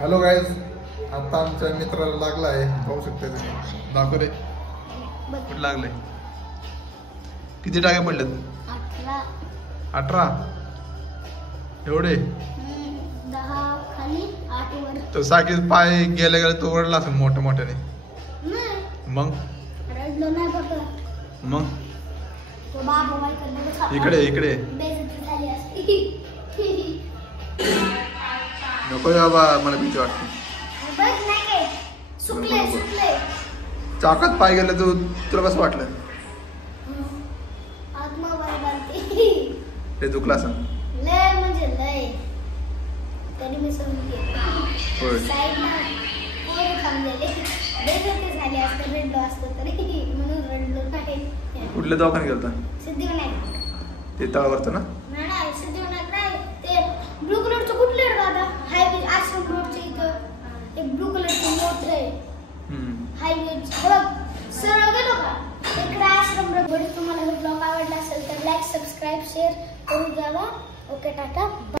Hello guys, आता आमच्या मित्राला लागला आहे, पाहू शकता तुम्ही. दाखव रे कुठं लागलंय. किती टाके पडलेत? 18. एवढे 10 खाली 8 वर. तो साकीच पाय गेले गेले तो ओढला असेल मोठ्या मोठ्याने. मग रडलो नाही बाबा. मग तो बाबा बाई इकडे इकडे बेइज्जती झाली असती. नको बाबा, मला भीती वाटते. बघ नाही काय सुकले. चाकात पाय गेले तू, तुला कसं वाटलं? आत्मा बाळगते. ते दुखला असं लय म्हणजे लय. तरी मी समजते. होय. साईडला पोरं थांबलेले. बेइज्जती झाली असते, रडलो असतो तरी म्हणून रडलो नाही. कुठल्या दवाखान्यात गेलता? सिद्धिविनायक. ते तळावरचं ना? नाही सिद्धिविनायक नाही, ते ब्लू कलरचं कुठलं रे दादा? हायवे आश्रम रोडच्या इथं एक ब्लू कलरचं मोठं आहे. हायवे बघ सरळ गेलो का इकडे आश्रम रोड. तुम्हाला हे ब्लॉग आवडला असेल तर लाईक, सबस्क्राईब, शेअर करून द्यावा. ओके, टाटा.